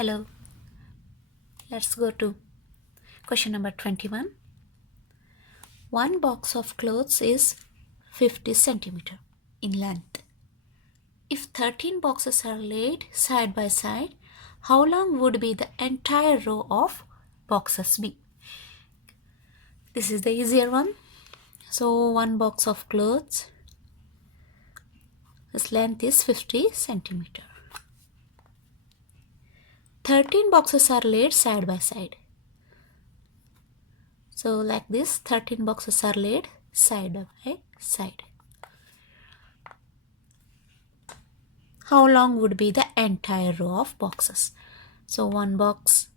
Hello, let's go to question number 21. One box of clothes is 50 centimeter in length. If 13 boxes are laid side by side, how long would be the entire row of boxes be? This is the easier one. So one box of clothes, its length is 50 centimeter. 13 boxes are laid side by side. So like this, 13 boxes are laid side by side. How long would be the entire row of boxes? So one box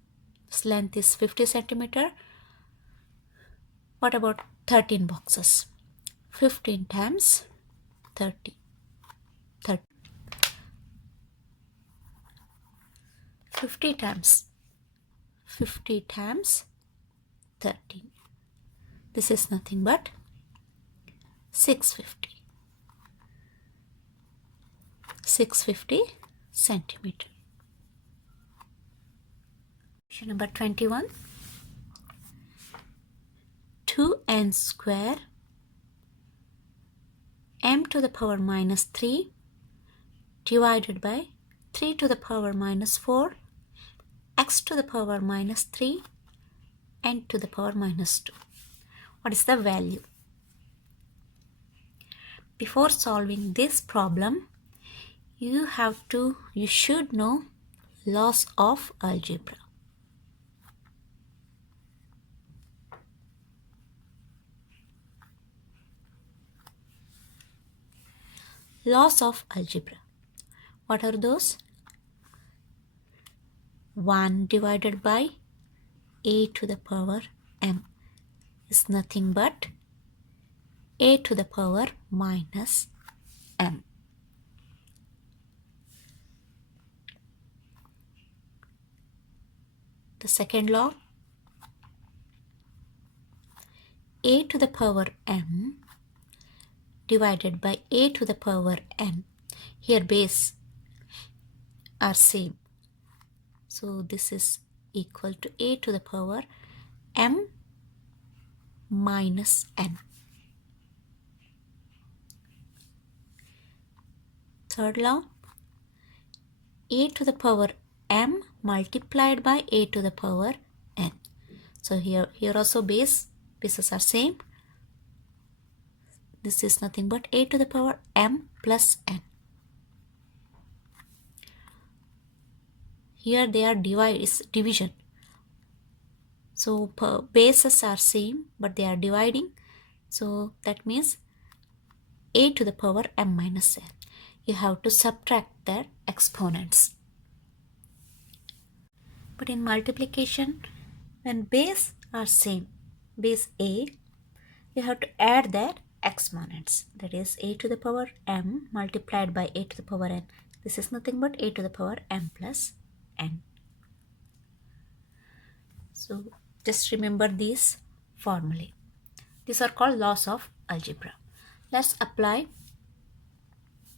length is 50 centimeter. What about 13 boxes? 15 times 30. 50 times 13. This is nothing but 650. 650 centimeter. Question number 21. 2n square m to the power minus 3 divided by 3 to the power minus 4 x to the power minus 3 n to the power minus 2. What is the value? Before solving this problem, you should know laws of algebra. Laws of algebra. What are those? 1 divided by a to the power m is nothing but a to the power minus m. The second law, a to the power m divided by a to the power n. Here base are same. So this is equal to a to the power m minus n. Third law, a to the power m multiplied by a to the power n. So here also bases are same. This is nothing but a to the power m plus n. Here they are division. So bases are same but they are dividing. So that means a to the power m minus n. You have to subtract their exponents. But in multiplication, when base are same, base a, you have to add their exponents. That is a to the power m multiplied by a to the power n. This is nothing but a to the power m plus n. So just remember these formulae. These are called laws of algebra. Let's apply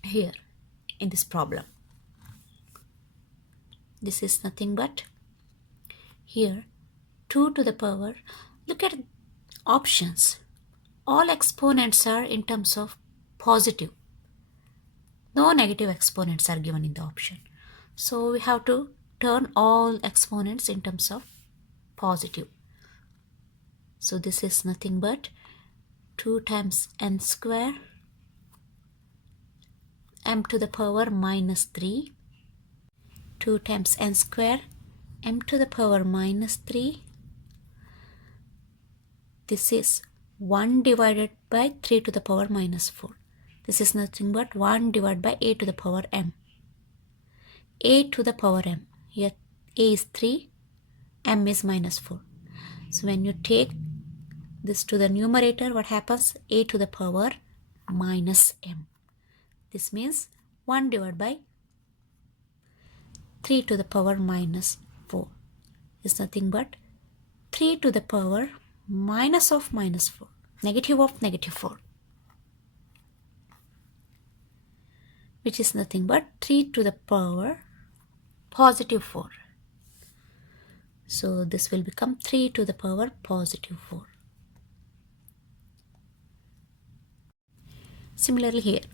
here in this problem. This is nothing but here 2 to the power. Look at options. All exponents are in terms of positive. No negative exponents are given in the option. So we have to turn all exponents in terms of positive. So this is nothing but 2 times n square m to the power minus 3. 2 times n square m to the power minus 3. This is 1 divided by 3 to the power minus 4. This is nothing but 1 divided by a to the power m. A to the power m. Here a is 3, m is minus 4. So when you take this to the numerator, what happens? A to the power minus m. This means 1 divided by 3 to the power minus 4 is nothing but 3 to the power minus of minus 4, negative of negative 4, which is nothing but 3 to the power positive 4. So this will become 3 to the power positive 4. Similarly here,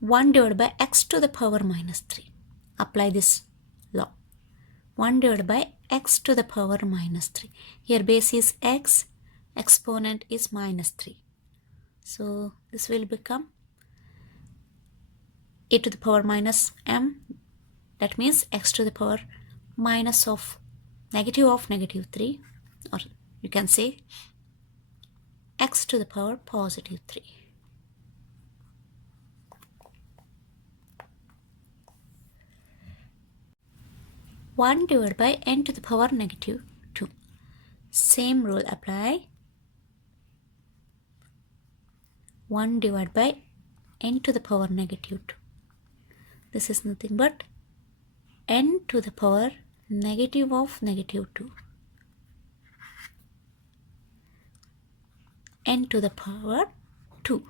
1 divided by x to the power minus 3. Apply this law. 1 divided by x to the power minus 3. Here base is x, exponent is minus 3. So this will become a to the power minus m. That means x to the power minus of negative 3, or you can say x to the power positive 3. One divided by n to the power negative 2. Same rule apply. 1 divided by n to the power negative 2. This is nothing but n to the power negative of negative 2. N to the power 2.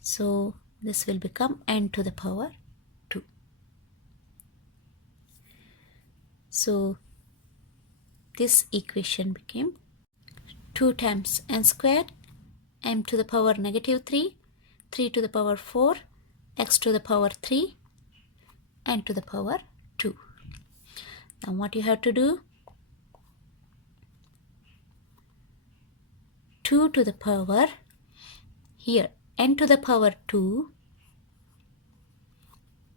So this will become n to the power 2. So this equation became 2 times n squared, m to the power negative 3, 3 to the power 4, x to the power 3, n to the power 2. Now what you have to do? 2 to the power, here n to the power 2,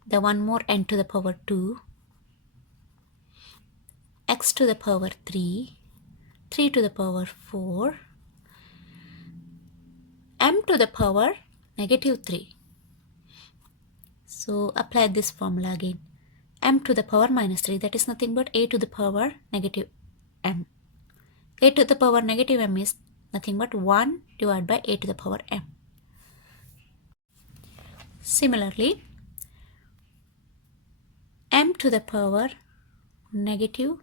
the one more n to the power 2, x to the power 3, 3 to the power 4, m to the power negative 3. So apply this formula again. M to the power minus 3, that is nothing but a to the power negative m. A to the power negative m is nothing but 1 divided by a to the power m. Similarly, m to the power negative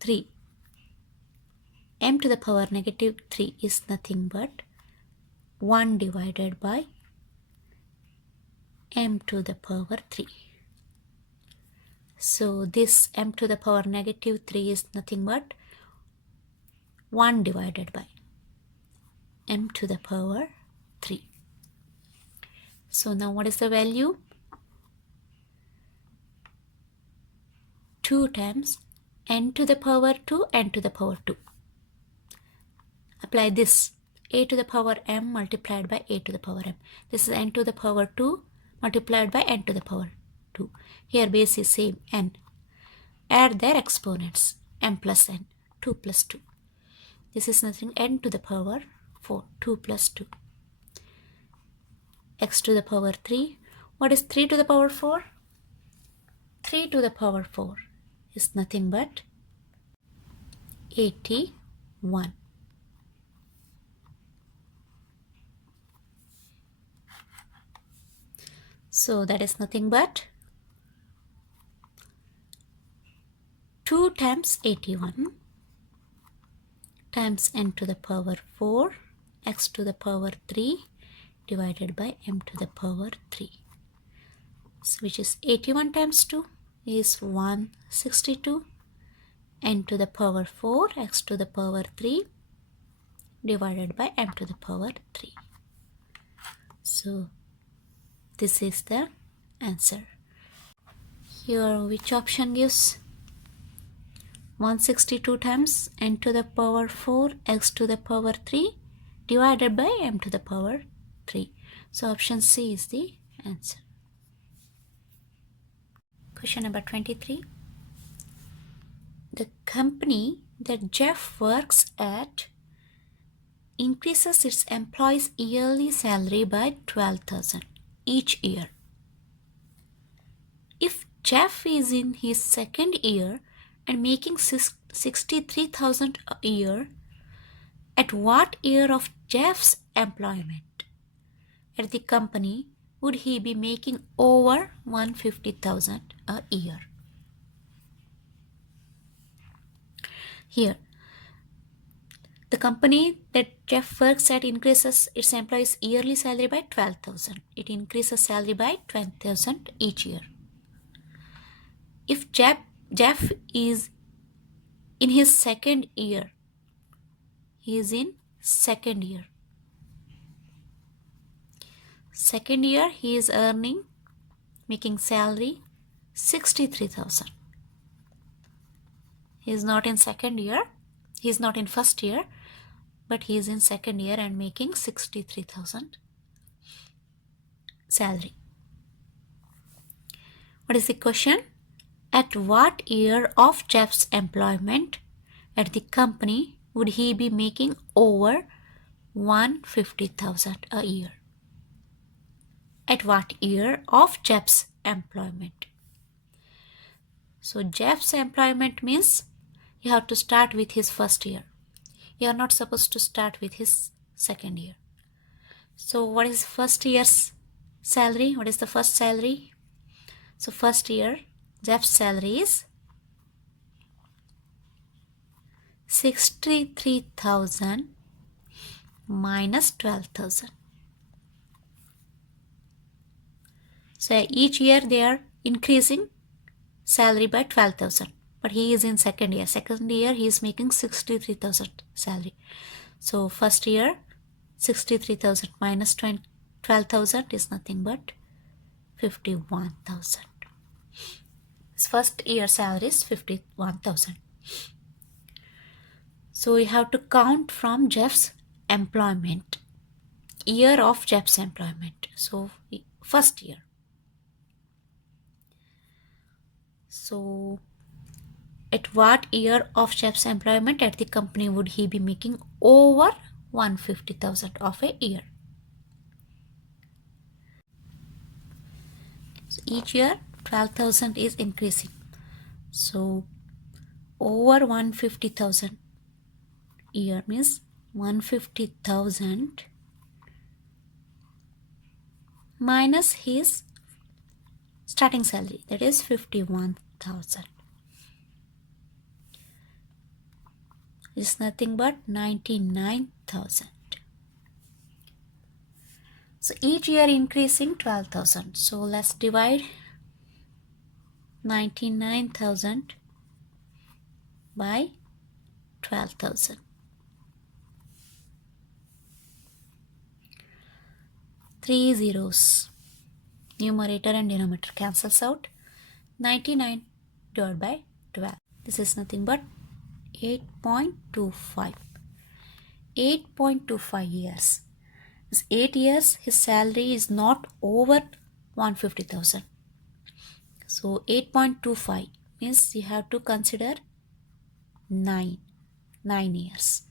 3. M to the power negative 3 is nothing but 1 divided by m to the power 3. So this m to the power negative 3 is nothing but 1 divided by m to the power 3. So now what is the value? 2 times n to the power 2, n to the power 2. Apply this, a to the power m multiplied by a to the power m. This is n to the power 2 multiplied by n to the power 2. Here base is same, n. Add their exponents, m plus n, 2 plus 2. This is nothing, n to the power 4, 2 plus 2. X to the power 3. What is 3 to the power 4? 3 to the power 4 is nothing but 81. So that is nothing but 2 times 81 times n to the power 4, x to the power 3 divided by m to the power 3. So which is 81 times 2 is 162, n to the power 4, x to the power 3 divided by m to the power 3. So this is the answer. Here which option gives? 162 times n to the power 4, x to the power 3 divided by m to the power 3. So option C is the answer. Question number 23. The company that Jeff works at increases its employees' yearly salary by $12,000 each year. If Jeff is in his second year and making $63,000 a year, at what year of Jeff's employment at the company would he be making over $150,000 a year? Here, the company that Jeff works at increases its employees' yearly salary by $12,000. It increases salary by $20,000 each year. If Jeff Jeff is in his second year. He is in second year. Second year he is earning, making salary 63,000. He is not in second year. He is not in first year, but he is in second year and making 63,000 salary. What is the question? At what year of Jeff's employment at the company would he be making over 150,000 a year? At what year of Jeff's employment? So Jeff's employment means you have to start with his first year. You are not supposed to start with his second year. So what is first year's salary? What is the first salary? So first year Jeff's salary is 63,000 minus 12,000. So each year they are increasing salary by 12,000. But he is in second year. Second year he is making 63,000 salary. So first year 63,000 minus 12,000 is nothing but 51,000. His first year salary is 51,000. So we have to count from Jeff's employment. Year of Jeff's employment. So first year. So at what year of Jeff's employment at the company would he be making over 150,000 of a year? So each year 12,000 is increasing. So over 150,000 year means 150,000 minus his starting salary, that is 51,000. Is nothing but 99,000. So each year increasing 12,000. So let's divide 99,000 by 12,000. 3 zeros. Numerator and denominator cancels out. 99 divided by 12. This is nothing but 8.25. 8.25 years. This 8 years his salary is not over 150,000. So 8.25 means you have to consider 9 years.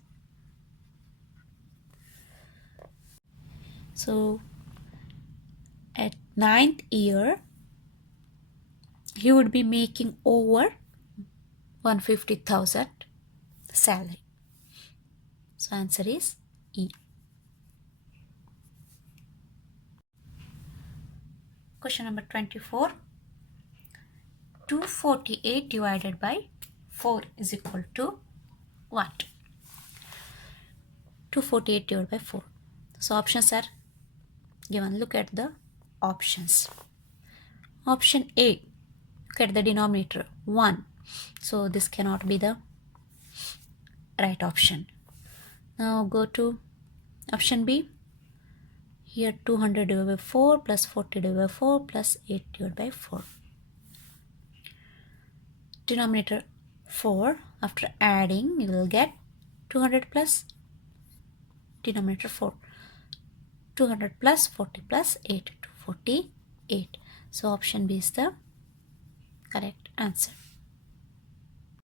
So at 9th year he would be making over 150,000 salary. So answer is E. Question number 24. 248 divided by 4 is equal to what? 248 divided by 4. So options are given. Look at the options. Option A, look at the denominator 1. So this cannot be the right option. Now go to option B. Here 200 divided by 4 plus 40 divided by 4 plus 8 divided by 4. Denominator 4. After adding you will get 200 plus denominator 4. 200 plus 40 plus 8 to 48. So option B is the correct answer.